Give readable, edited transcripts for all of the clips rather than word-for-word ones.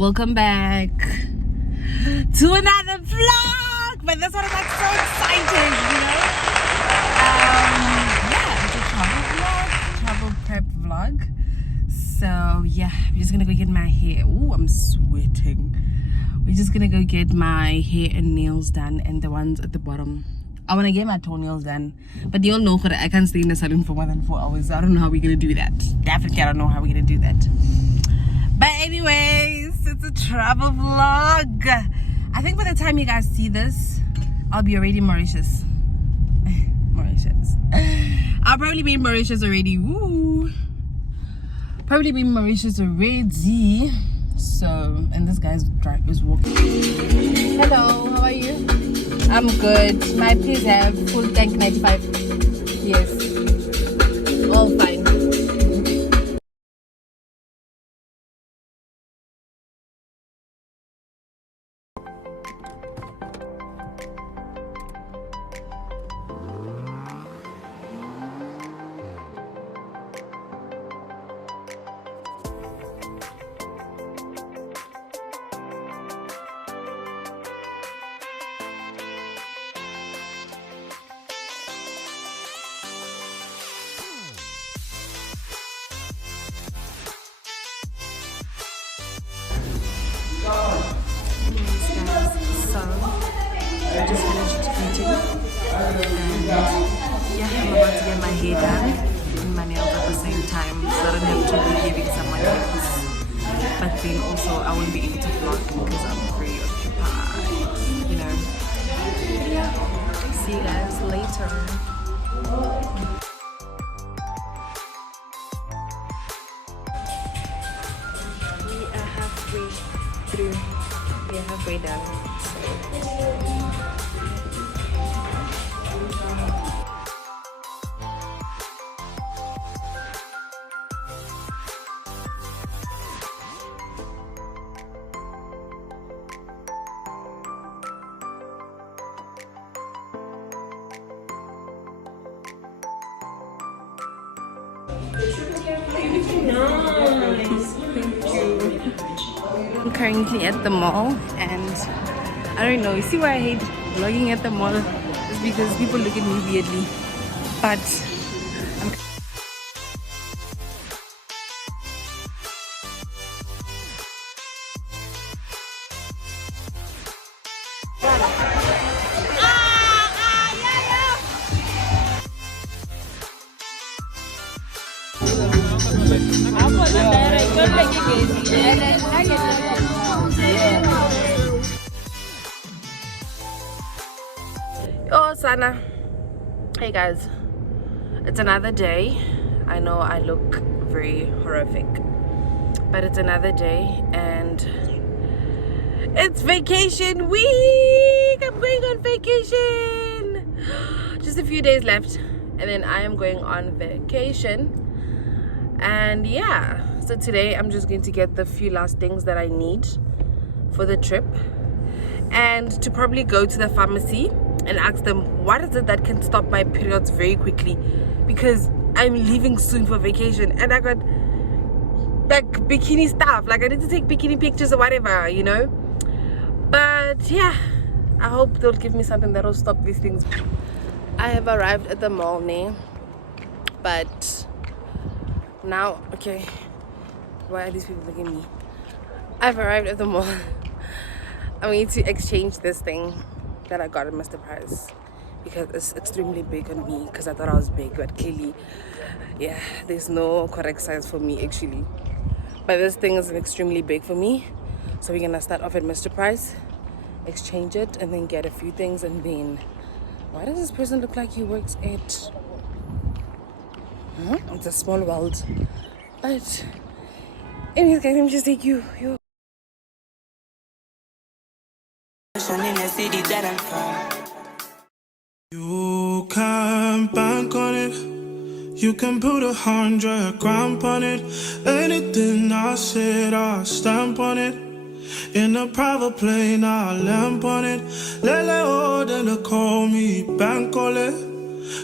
Welcome back to another vlog. But this one is like so exciting, you know? Yeah, it's a travel vlog, travel prep vlog. So yeah, we're just gonna go get my hair. Oh, I'm sweating. We're just gonna go get my hair and nails done, and the ones at the bottom. I wanna get my toenails done, but you all know that I can't stay in the salon for more than 4 hours. I don't know how we're gonna do that. Definitely, I don't know how we're gonna do that. But anyways, it's a travel vlog. I think by the time you guys see this, I'll be already in Mauritius. Mauritius. I'll probably be in Mauritius already. Woo! Probably be in Mauritius already. So, and this guy's is walking. Hello, how are you? I'm good. My please have full tank 95. Yes. All fine. I just finished eating and yeah, I'm about to get my hair done and my nails at the same time, so I don't have to be giving someone else. But then also I won't be able to vlog because I'm very occupied, you know. Yeah, see you guys later. We are halfway through. We are halfway done. Nice. Thank you. I'm currently at the mall and I don't know, you see why I hate vlogging at the mall? It's because people look at me weirdly. But I'm Oh, Sana. Hey guys, it's another day. I know I look very horrific, but it's another day and it's vacation week. I'm going on vacation. Just a few days left and then I am going on vacation. And yeah, so today I'm just going to get the few last things that I need for the trip and to probably go to the pharmacy and ask them what is it that can stop my periods very quickly, because I'm leaving soon for vacation and I got like bikini stuff, like I need to take bikini pictures or whatever, you know. But yeah, I hope they'll give me something that'll stop these things. I have arrived at the mall now, but now, okay, why are these people looking at me? I've arrived at the mall. I'm going to exchange this thing that I got at Mr. Price because it's extremely big on me, because I thought I was big, but clearly, yeah, there's no correct size for me actually. But this thing is extremely big for me, so we're gonna start off at Mr. Price, exchange it, and then get a few things. And then, why does this person look like he works at It's a small world. But anyways guys, let me just take you. In the city that I'm from. You can bank on it. You can put 100 grand on it. Anything I said, I'll stamp on it. In a private plane, I'll lamp on it. Lele oh, then they call me Bankole.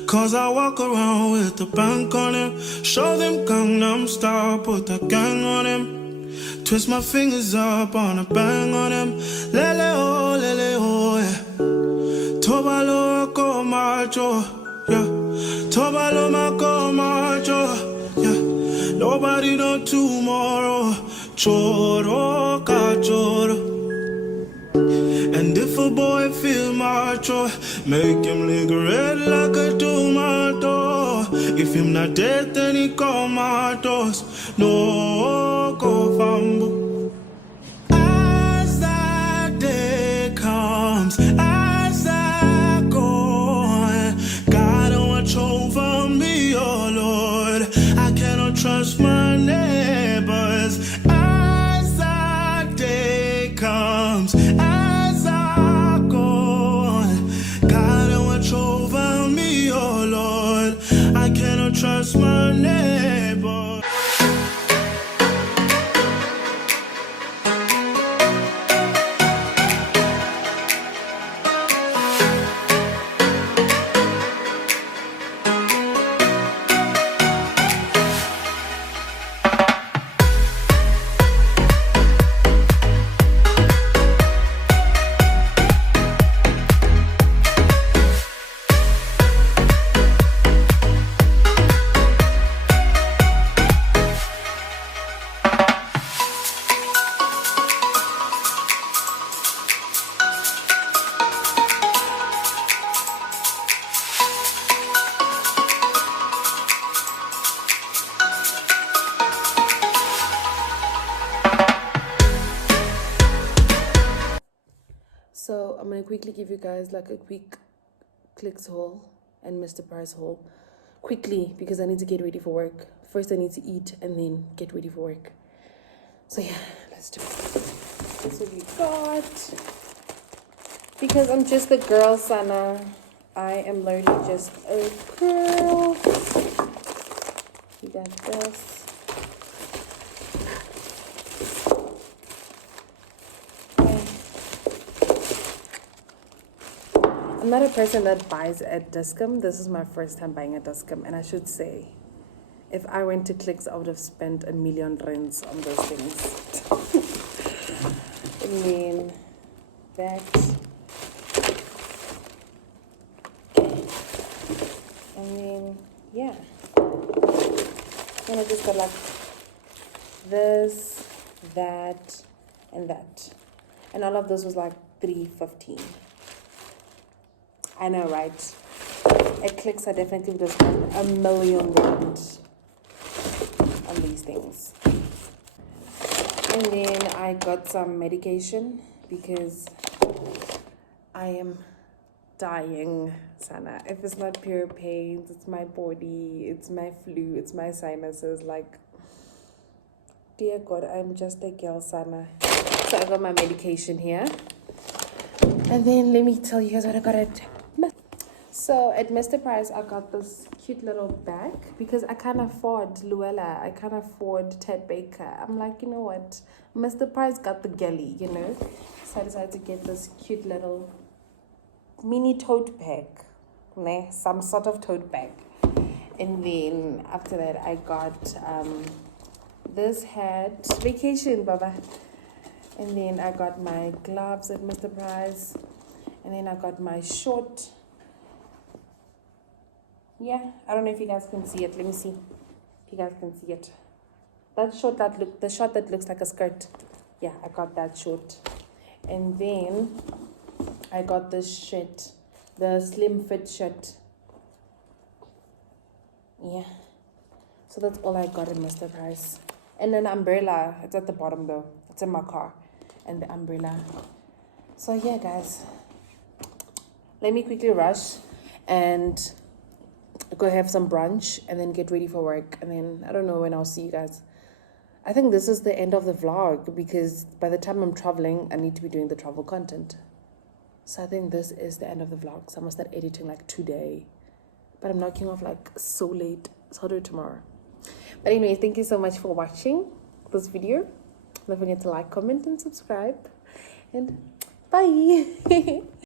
Cause I walk around with the bank on him. Show them Gangnam Style, put the gang on him. Twist my fingers up on a bang on him. Lele oh, yeah. Tobalo ko macho, yeah. Tobalo mako macho, yeah. Nobody know tomorrow. Choro ka choro. And if a boy feel macho, make him lick red like a tomato. If him not dead, then he comatose. No go fumble. As that day comes, as I go, God watch over me, oh Lord. I cannot trust my neighbors. As that day comes, as I go, God watch over me, oh Lord. I cannot trust my neighbor. So I'm gonna quickly give you guys like a quick Clicks haul and Mr. Price haul quickly because I need to get ready for work. First I need to eat and then get ready for work. So yeah, let's do it. That's what we got. Because I'm just a girl, Sana. I am literally just a girl. We got this. I'm not a person that buys at Discount. This is my first time buying at Discount, and I should say, if I went to Clicks, I would have spent R1 million on those things. I mean, that. I mean, yeah. And I just got like this, that, and that, and all of this was like $3.15. I know, right? At Clicks, I definitely would have spent R1 million on these things. And then I got some medication because I am dying, Sana. If it's not pure pains, it's my body, it's my flu, it's my sinuses. Like, dear God, I'm just a girl, Sana. So I got my medication here. And then let me tell you guys what I got at. So at Mr. Price, I got this cute little bag because I can't afford Luella. I can't afford Ted Baker. I'm like, you know what? Mr. Price got the galley, you know? So I decided to get this cute little mini tote bag. Some sort of tote bag. And then after that, I got this hat. Vacation, Baba. And then I got my gloves at Mr. Price. And then I got my short. Yeah, I don't know if you guys can see it. Let me see if you guys can see it. That short the short that looks like a skirt. Yeah, I got that short. And then I got this shirt, the slim fit shirt. Yeah. So that's all I got in Mr. Price. And an umbrella. It's at the bottom though. It's in my car. And the umbrella. So yeah, guys. Let me quickly rush and go have some brunch and then get ready for work. And then I don't know when I'll see you guys. I think this is the end of the vlog because by the time I'm traveling, I need to be doing the travel content. So I think this is the end of the vlog. So I must start editing like today. But I'm knocking off like so late. So I'll do it tomorrow. But anyway, thank you so much for watching this video. Don't forget to like, comment, and subscribe. And bye.